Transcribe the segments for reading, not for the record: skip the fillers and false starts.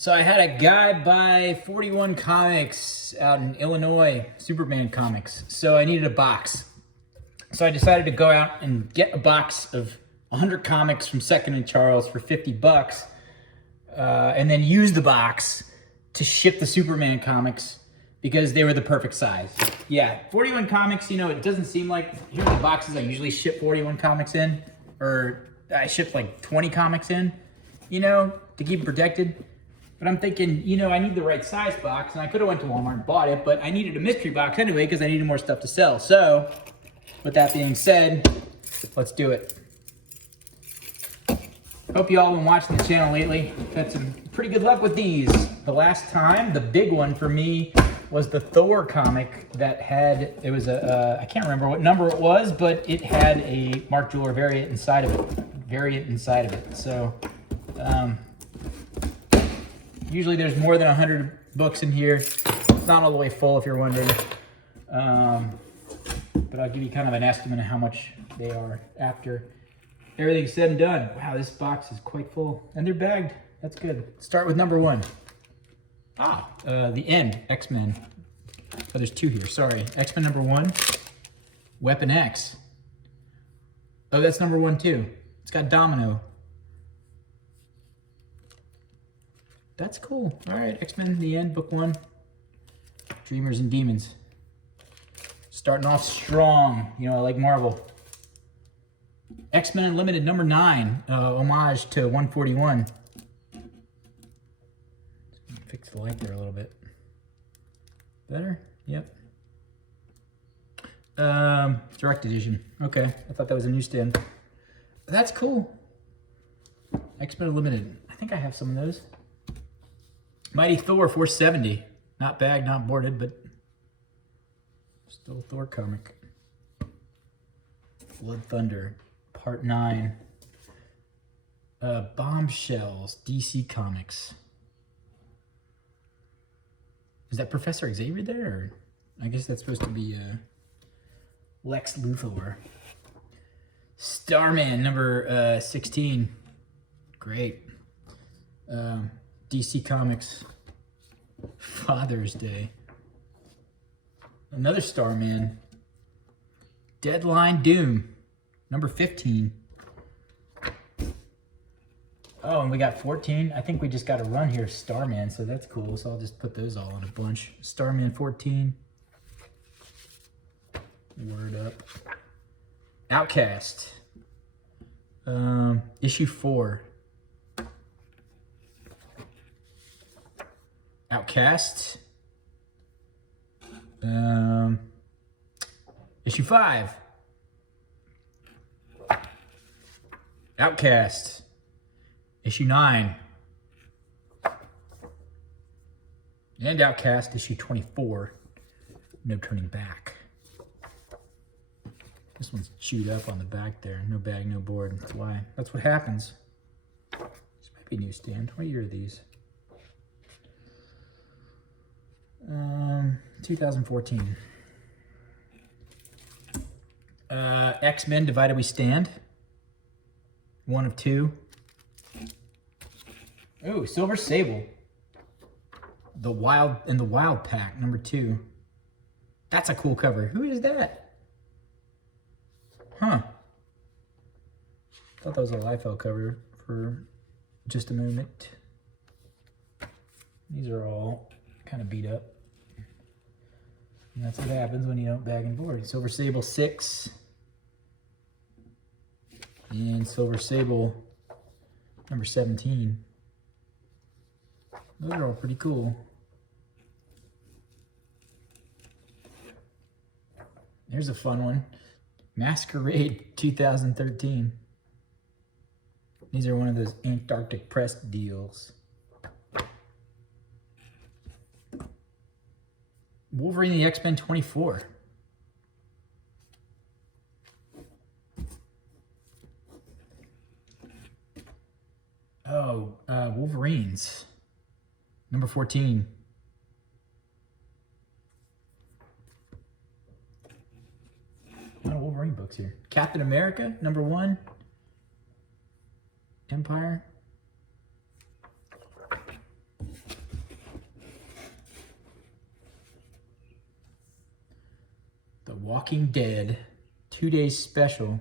So I had a guy buy 41 comics out in Illinois, Superman comics. So I needed a box. So I decided to go out and get a box of 100 comics from Second and Charles for 50 bucks, and then use the box to ship the Superman comics because they were the perfect size. Yeah, 41 comics, it doesn't seem like, here are the boxes I usually ship 41 comics in, or I ship like 20 comics in, to keep them protected. But I'm thinking, I need the right size box, and I could have went to Walmart and bought it, but I needed a mystery box anyway because I needed more stuff to sell. So, with that being said, let's do it. Hope you all have been watching the channel lately. Had some pretty good luck with these. The last time, the big one for me was the Thor comic that had, it was I can't remember what number it was, but it had a Mark Jeweler variant inside of it. So, usually there's more than 100 books in here. It's not all the way full if you're wondering. But I'll give you kind of an estimate of how much they are after everything's said and done. Wow, this box is quite full. And they're bagged. That's good. Start with number one. The End, X-Men. Oh, there's two here, sorry. X-Men number one, Weapon X. Oh, that's number one too. It's got Domino. That's cool. All right, X-Men, The End, book one. Dreamers and Demons. Starting off strong. I like Marvel. X-Men Unlimited number 9. Homage to 141. Fix the light there a little bit. Better? Yep. Direct edition. Okay, I thought that was a newsstand. That's cool. X-Men Unlimited. I think I have some of those. Mighty Thor 470. Not bagged, not boarded, but still a Thor comic. Blood Thunder, Part 9. Bombshells, DC Comics. Is that Professor Xavier there? Or I guess that's supposed to be Lex Luthor. Starman, number 16. Great. DC Comics, Father's Day. Another Starman. Deadline Doom, number 15. Oh, and we got 14. I think we just got a run here, Starman, so that's cool. So I'll just put those all in a bunch. Starman 14. Word up. Outcast. Issue 4. Outcast. Issue 5. Outcast. Issue 9. And Outcast, issue 24. No turning back. This one's chewed up on the back there. No bag, no board. That's why. That's what happens. This might be a newsstand. What year are these? 2014. X-Men Divided We Stand. 1 of 2. Oh, Silver Sable. The Wild Pack, number 2. That's a cool cover. Who is that? Huh. Thought that was a Liefeld cover for just a moment. These are all kind of beat up. And that's what happens when you don't bag and board. Silver Sable 6. And Silver Sable number 17. Those are all pretty cool. There's a fun one. Masquerade 2013. These are one of those Antarctic Press deals. Wolverine the X-Men 24. Oh, Wolverines. Number 14. A lot of Wolverine books here. Captain America, number 1. Empire. Walking Dead 2 days special.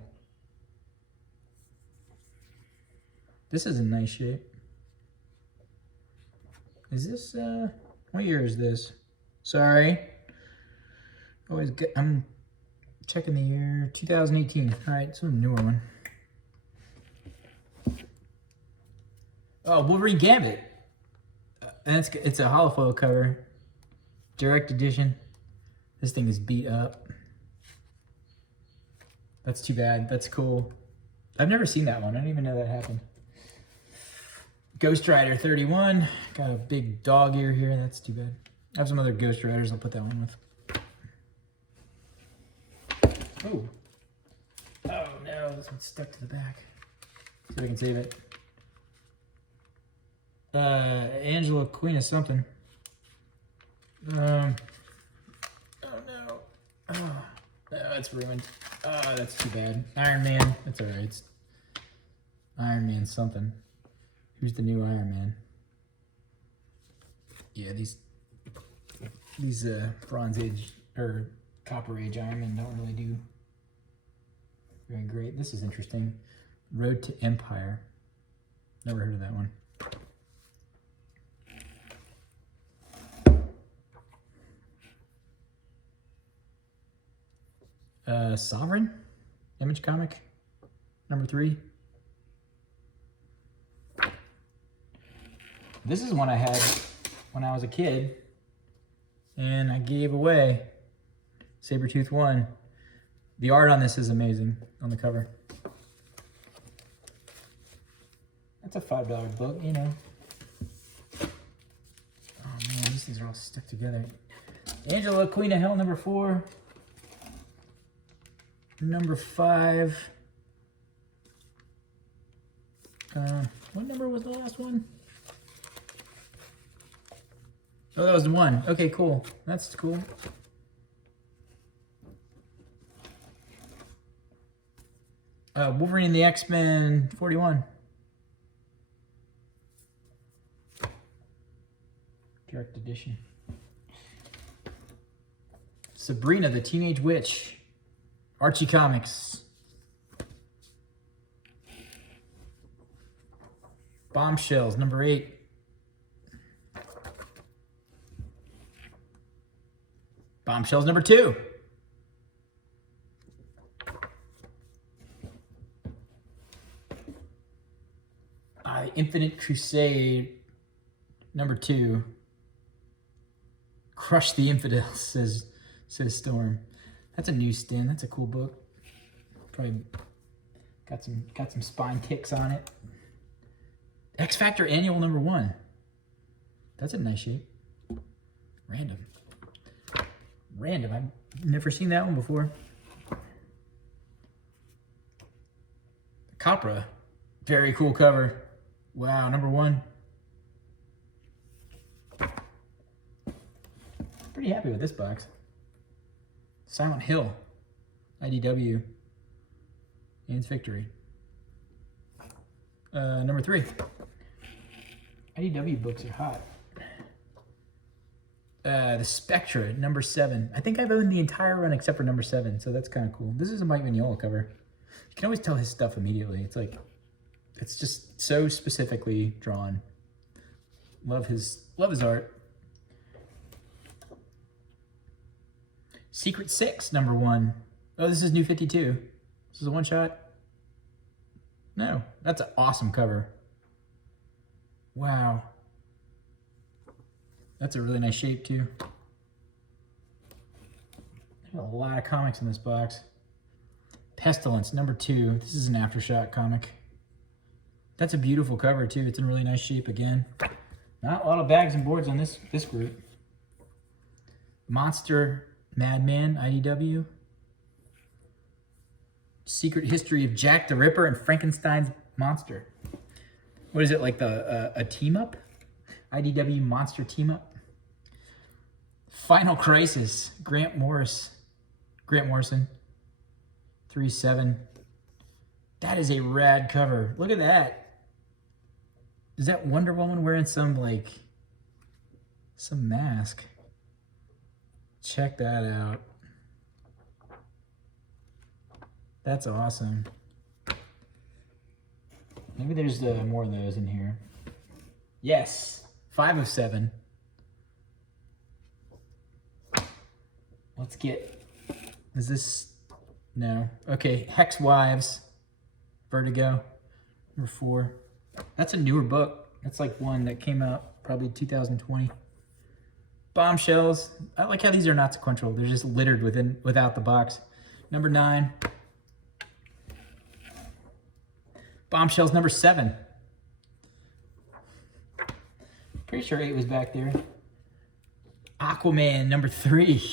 This is in nice shape. Is this, what year is this? Sorry. Always get, I'm checking the year, 2018. All right, some newer one. Oh, Wolverine Gambit. And it's a holofoil cover. Direct edition. This thing is beat up. That's too bad. That's cool. I've never seen that one. I didn't even know that happened. Ghost Rider 31. Got a big dog ear here. That's too bad. I have some other Ghost Riders. I'll put that one with. Oh. Oh no, this one's stuck to the back. See if I can save it. Angela Queen of something. Oh no. Oh, it's ruined. Oh, that's too bad. Iron Man. That's alright. It's Iron Man something. Who's the new Iron Man? Yeah, these Bronze Age or Copper Age Iron Men don't really do very great. This is interesting. Road to Empire. Never heard of that one. Sovereign? Image comic? Number 3. This is one I had when I was a kid, and I gave away. Sabretooth 1. The art on this is amazing on the cover. That's a $5 book, you know. Oh man, these things are all stuck together. Angela, Queen of Hell, number 4. Number 5. What number was the last one? Oh, that was the 1. Okay, cool. That's cool. Wolverine and the X-Men 41. Direct edition. Sabrina the Teenage Witch. Archie Comics. Bombshells, number 8. Bombshells, number 2. Infinite Crusade, number 2. Crush the Infidels, says Storm. That's a newsstand. That's a cool book. Probably got some spine ticks on it. X Factor Annual number 1. That's a nice shape. Random. I've never seen that one before. Copra. Very cool cover. Wow, number 1. Pretty happy with this box. Silent Hill. IDW. Anne's Victory. Number 3. IDW books are hot. The Spectra, number 7. I think I've owned the entire run except for number 7, so that's kind of cool. This is a Mike Mignola cover. You can always tell his stuff immediately. It's like, it's just so specifically drawn. Love his art. Secret 6, number 1. Oh, this is New 52. This is a one-shot? No, that's an awesome cover. Wow. That's a really nice shape, too. There's a lot of comics in this box. Pestilence, number 2. This is an Aftershock comic. That's a beautiful cover, too. It's in really nice shape again. Not a lot of bags and boards on this group. Monster Madman, IDW. Secret History of Jack the Ripper and Frankenstein's Monster. What is it, like a team-up? IDW Monster Team-Up. Final Crisis, Grant Morrison. 3/7. That is a rad cover. Look at that. Is that Wonder Woman wearing some mask? Check that out. That's awesome. Maybe there's more of those in here. Yes, 5 of 7. Let's get, is this, no. Okay, Hex Wives, Vertigo, number 4. That's a newer book. That's like one that came out probably 2020. Bombshells. I like how these are not sequential. They're just littered without the box. Number 9. Bombshells number 7. Pretty sure 8 was back there. Aquaman number 3.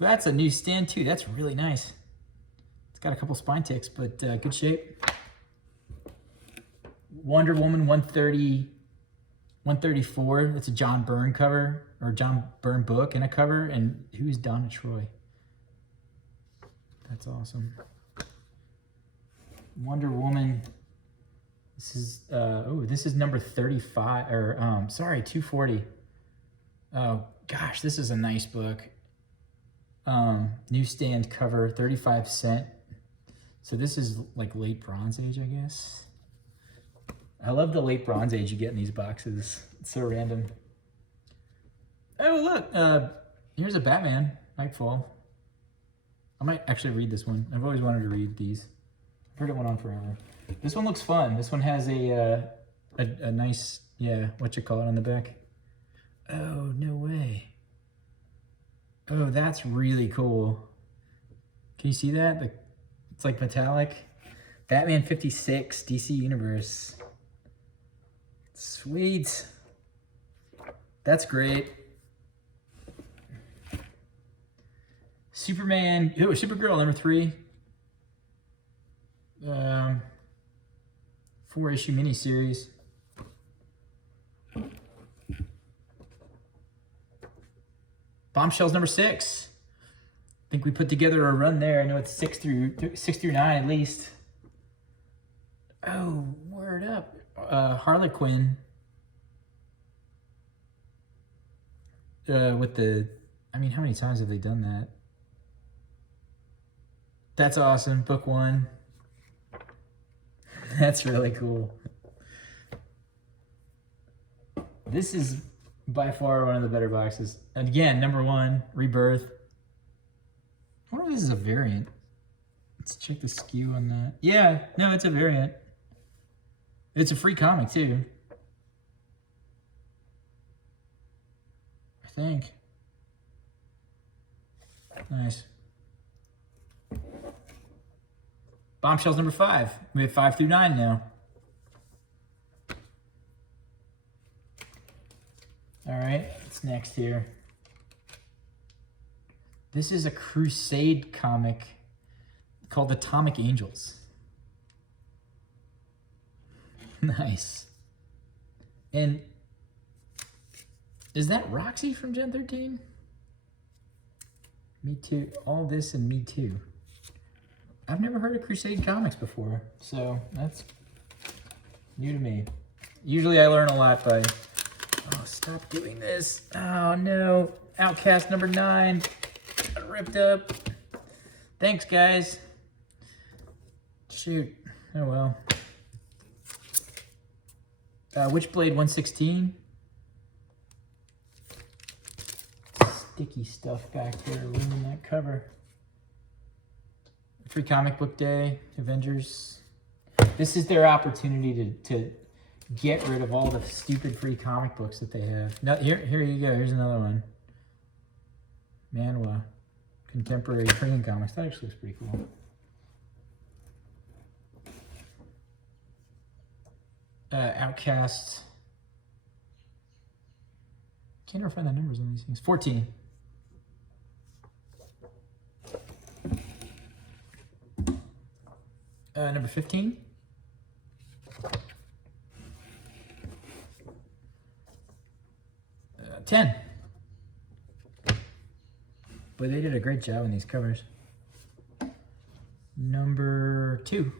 That's a new stand too. That's really nice. It's got a couple spine ticks, but good shape. Wonder Woman 130, 134. That's a John Byrne cover, or John Byrne book and a cover. And who's Donna Troy? That's awesome. Wonder Woman. This is this is number 35, or sorry, 240. Oh gosh, this is a nice book. Newsstand cover, 35 cents. So this is like late Bronze Age, I guess. I love the late Bronze Age you get in these boxes. It's so random. Oh look, here's a Batman, Nightfall. I might actually read this one. I've always wanted to read these. I've heard it went on forever. This one looks fun. This one has a nice, yeah, what you call it on the back. Oh, no way. Oh, that's really cool. Can you see that? It's like metallic. Batman 56, DC Universe. Sweet. That's great. Superman, Supergirl number 3. 4-issue miniseries. Bombshells number 6. I think we put together a run there. I know it's 6 through 9 at least. Oh, word up. Harlequin. With the, I mean, how many times have they done that? That's awesome. Book 1. That's really cool. This is by far one of the better boxes. And again, number 1, Rebirth. I wonder if this is a variant. Let's check the skew on that. Yeah, no, it's a variant. It's a free comic too. I think. Nice. Bombshells number 5. We have 5 through 9 now. All right, what's next here? This is a Crusade comic called Atomic Angels. Nice. And is that Roxy from Gen 13? Me Too. All this and Me Too. I've never heard of Crusade Comics before, so that's new to me. Usually I learn a lot by... Oh, stop doing this. Oh, no. Outcast number 9. Ripped up. Thanks, guys. Shoot. Oh, well. Witchblade 116. Sticky stuff back there ruining that cover. Free comic book day, Avengers. This is their opportunity to get rid of all the stupid free comic books that they have. No, here you go. Here's another one. Manhwa. Contemporary Korean comics. That actually looks pretty cool. Outcast. Can't ever find the numbers on these things. 14. Number 15. Uh, 10. But they did a great job on these covers. Number 2.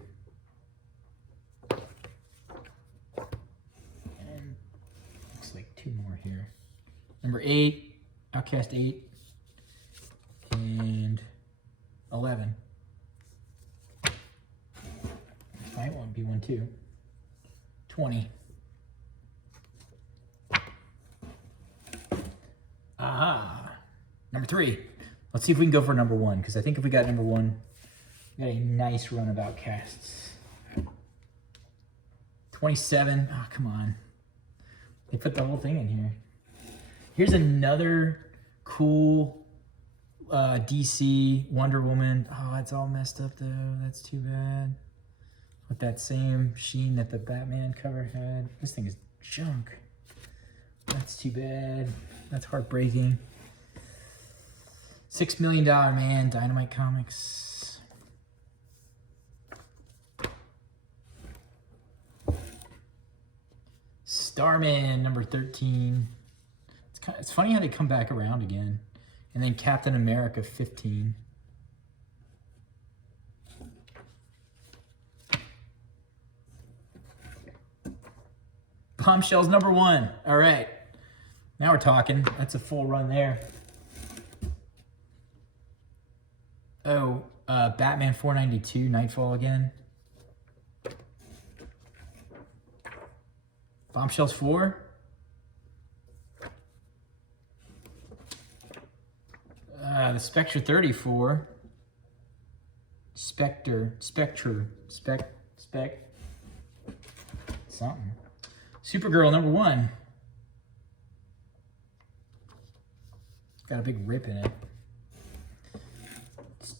And looks like 2 more here. Number 8, Outcast 8, and 11. mine too. 20. Aha. Number 3. Let's see if we can go for number 1, because I think if we got number 1, we got a nice run of outcasts. 27. Oh, come on. They put the whole thing in here. Here's another cool DC Wonder Woman. Oh, it's all messed up though. That's too bad. With that same sheen that the Batman cover had. This thing is junk. That's too bad. That's heartbreaking. $6 Million Man, Dynamite Comics. Starman, number 13. It's funny how they come back around again. And then Captain America, 15. Bombshells, number 1. All right. Now we're talking. That's a full run there. Oh, Batman 492, Nightfall again. Bombshells 4. The Spectre 34. Spectre, something. Supergirl number 1. Got a big rip in it. It's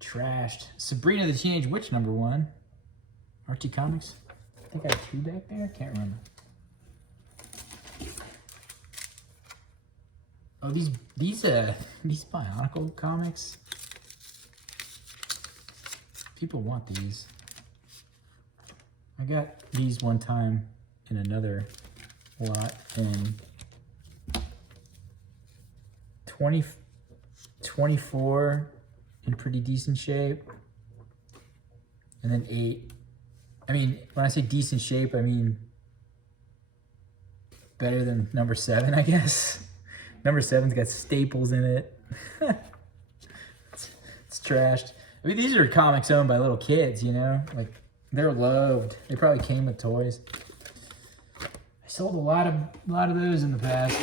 trashed. Sabrina the Teenage Witch number 1. RT Comics. I think I have 2 back there. Can't remember. Oh, these Bionicle comics. People want these. I got these one time in another lot in 24 in pretty decent shape, and then 8. I mean, when I say decent shape, I mean better than number 7, I guess. Number 7's got staples in it. It's trashed. I mean, these are comics owned by little kids, you know? Like, they're loved. They probably came with toys. I sold a lot of those in the past.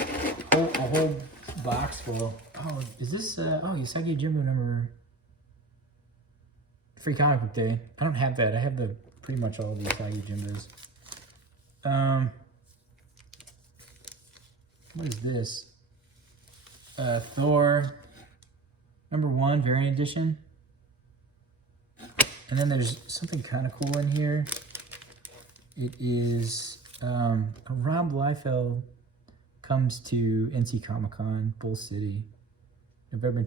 A whole box full. Oh, is this, Usagi Jimbo number... Free Comic Book Day. I don't have that. I have pretty much all of the Usagi Jimbos. What is this? Thor, number 1, variant edition. And then there's something kind of cool in here. It is Rob Liefeld comes to NC Comic Con, Bull City, November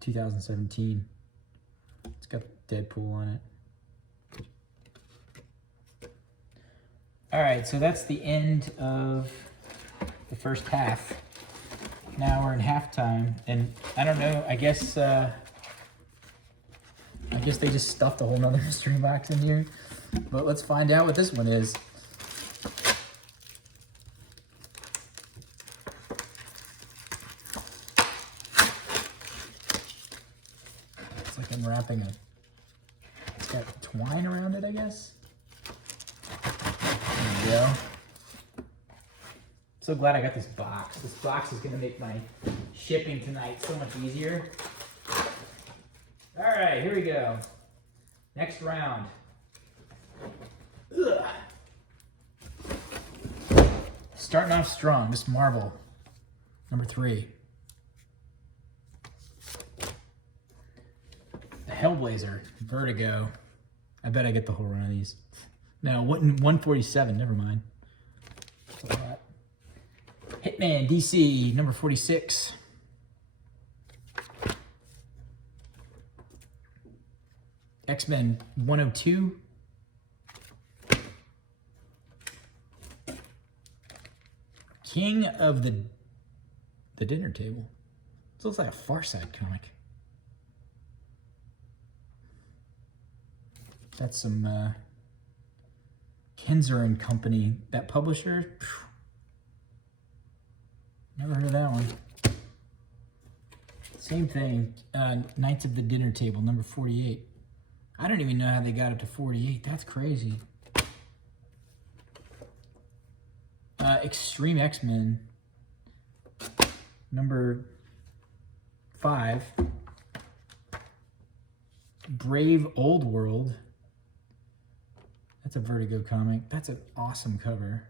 2017. It's got Deadpool on it. All right, so that's the end of the first half. Now we're in halftime, and I don't know, I guess they just stuffed a whole nother mystery box in here. But let's find out what this one is. It's like I'm wrapping it's got twine around it, I guess. There we go. So glad I got this box. This box is gonna make my shipping tonight so much easier. All right, here we go. Next round. Ugh. Starting off strong, this Marvel, number 3. The Hellblazer, Vertigo. I bet I get the whole run of these. No, 147, never mind. That's a lot. Hitman DC, number 46. X-Men 102. King of the Dinner Table. This looks like a Far Side comic. That's some Kenzer and Company. That publisher. Never heard of that one. Same thing. Knights of the Dinner Table, number 48. I don't even know how they got up to 48. That's crazy. Extreme X-Men, number 5. Brave Old World. That's a Vertigo comic. That's an awesome cover.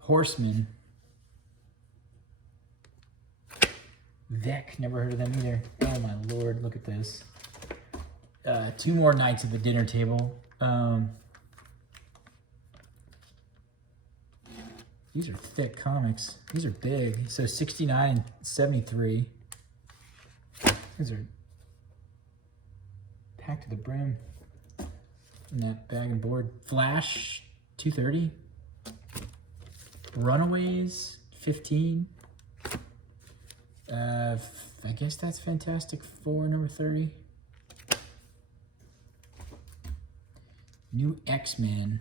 Horseman. Vec, never heard of them either. Oh my lord, look at this. 2 more Knights at the Dinner Table. These are thick comics. These are big. So 69 and 73. These are packed to the brim in that bag and board. Flash, 230. Runaways, 15. I guess that's Fantastic Four, number 30. New X-Men,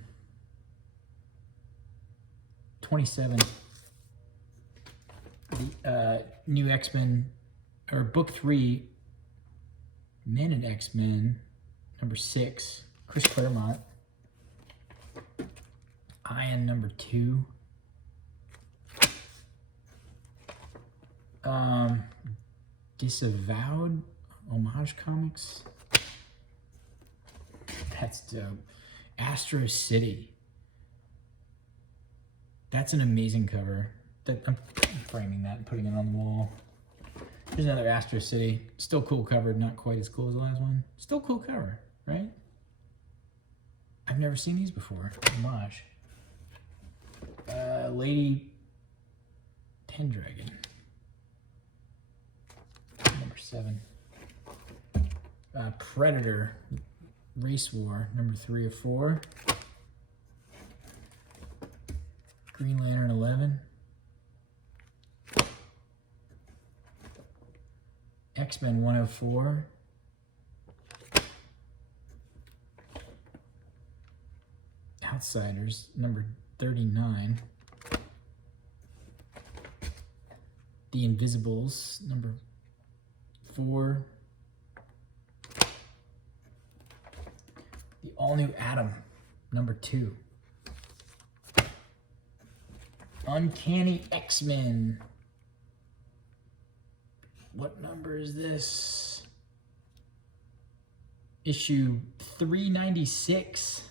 27. The New X-Men, or Book 3, Men and X-Men, number 6. Chris Claremont. Iron, number 2. Disavowed, Homage Comics. That's dope. Astro City. That's an amazing cover. I'm framing that and putting it on the wall. There's another Astro City. Still cool cover, not quite as cool as the last one. Still cool cover, right? I've never seen these before. Homage. Lady Pendragon. Number 7. Predator. Race War, number 3 of 4. Green Lantern 11. X-Men 104. Outsiders, number 39. The Invisibles, number 4. The All-New Adam, number 2. Uncanny X-Men. What number is this? Issue 396.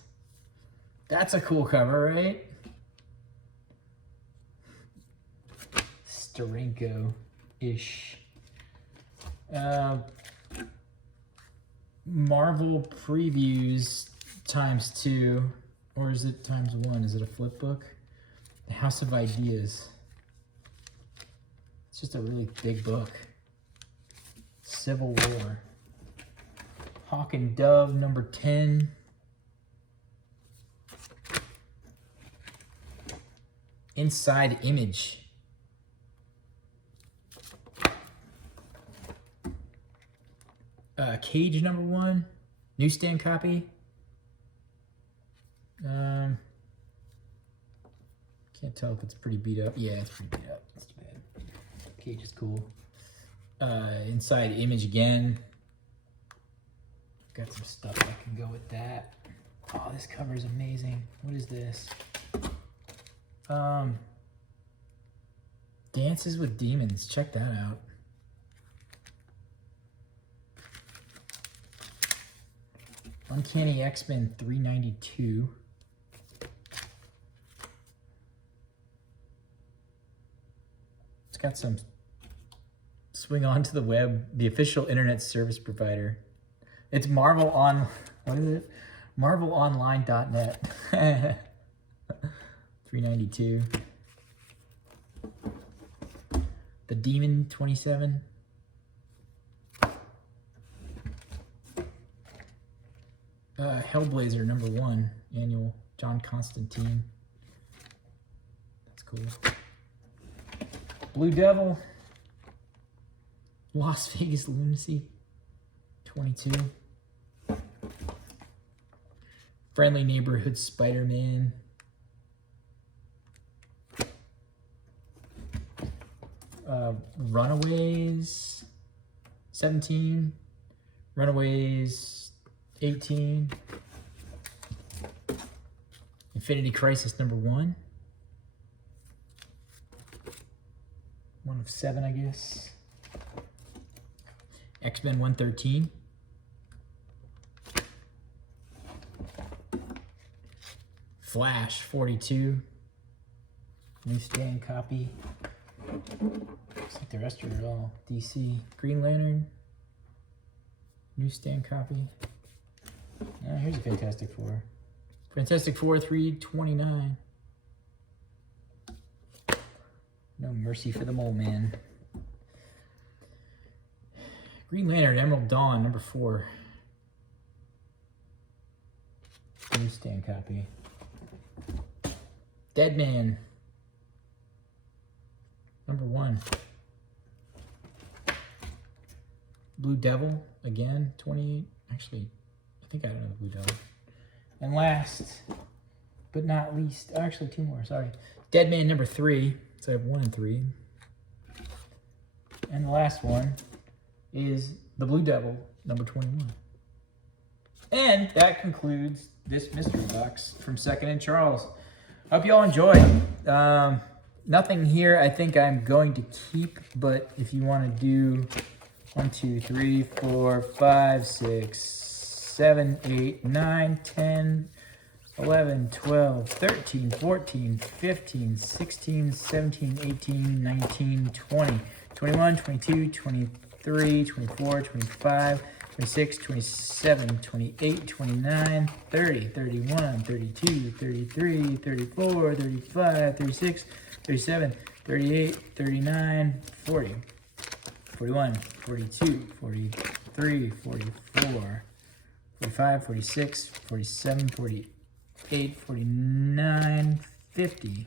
That's a cool cover, right? Steranko-ish. Marvel Previews ×2, or is it ×1? Is it a flip book? The House of Ideas. It's just a really big book. Civil War. Hawk and Dove, number 10. Inside Image. Cage, number 1. Newsstand copy. Can't tell if it's pretty beat up. Yeah, it's pretty beat up. That's too bad. Cage is cool. Inside Image again. Got some stuff that can go with that. Oh, this cover is amazing. What is this? Dances with Demons. Check that out. Uncanny X-Men 392. It's got some swing onto the web, the official internet service provider. It's Marvel on, what is it? MarvelOnline.net. 392. The Demon 27. Hellblazer number 1 annual, John Constantine. That's cool. Blue Devil, Las Vegas Lunacy, 22. Friendly Neighborhood Spider-Man. Runaways, 17. Runaways, 18. Infinity Crisis #1. 1 of 7, I guess. X-Men 113. Flash 42. Newsstand copy. Looks like the rest are all DC. Green Lantern. Newsstand copy. Here's a Fantastic Four. Fantastic Four 329. No mercy for the mole man. Green Lantern Emerald Dawn #4. Newsstand copy. Dead Man #1. Blue Devil again 28. Actually, I think I don't know the Blue Devil. And last but not least, actually 2 more, sorry. Dead Man #3. So I have 1 and 3. And the last one is the Blue Devil #21. And that concludes this mystery box from Second and Charles. Hope you all enjoyed. Nothing here I think I'm going to keep, but if you want to do 1, 2, 3, 4, 5, 6, 7, 8, 9, 10, 11, 12, 13, 14, 15, 16, 17, 18, 19, 20, 21, 22, 23, 24, 25, 26, 27, 28, 29, 30, 31, 32, 33, 34, 35, 36, 37, 38, 39, 40, 41, 42, 43, 44, 45, 46, 47, 48, 49, 50,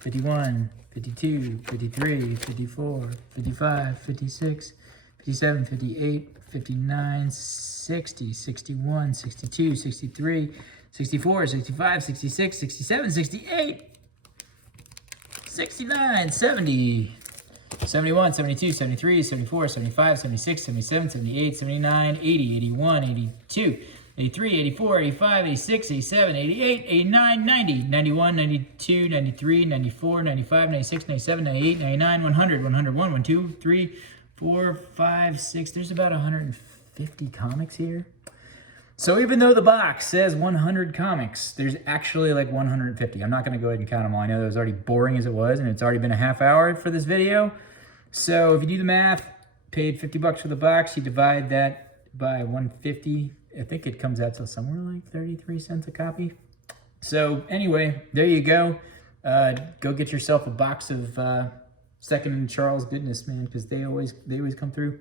51, 52, 53, 54, 55, 56, 57, 58, 59, 60, 61, 62, 63, 64, 65, 66, 67, 68, 69, 70, 71, 72, 73, 74, 75, 76, 77, 78, 79, 80, 81, 82, 83, 84, 85, 86, 87, 88, 89, 90, 91, 92, 93, 94, 95, 96, 97, 98, 99, 100, 101, 1, 2, 3, 4, 5, 6. There's about 150 comics here. So even though the box says 100 comics, there's actually like 150. I'm not going to go ahead and count them all. I know that was already boring as it was, and it's already been a half hour for this video. So if you do the math, paid $50 for the box, you divide that by 150. I think it comes out to somewhere like 33 cents a copy. So anyway, there you go. Go get yourself a box of Second and Charles goodness, man, because they always come through.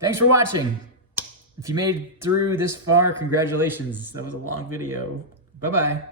Thanks for watching. If you made it through this far, congratulations. That was a long video. Bye-bye.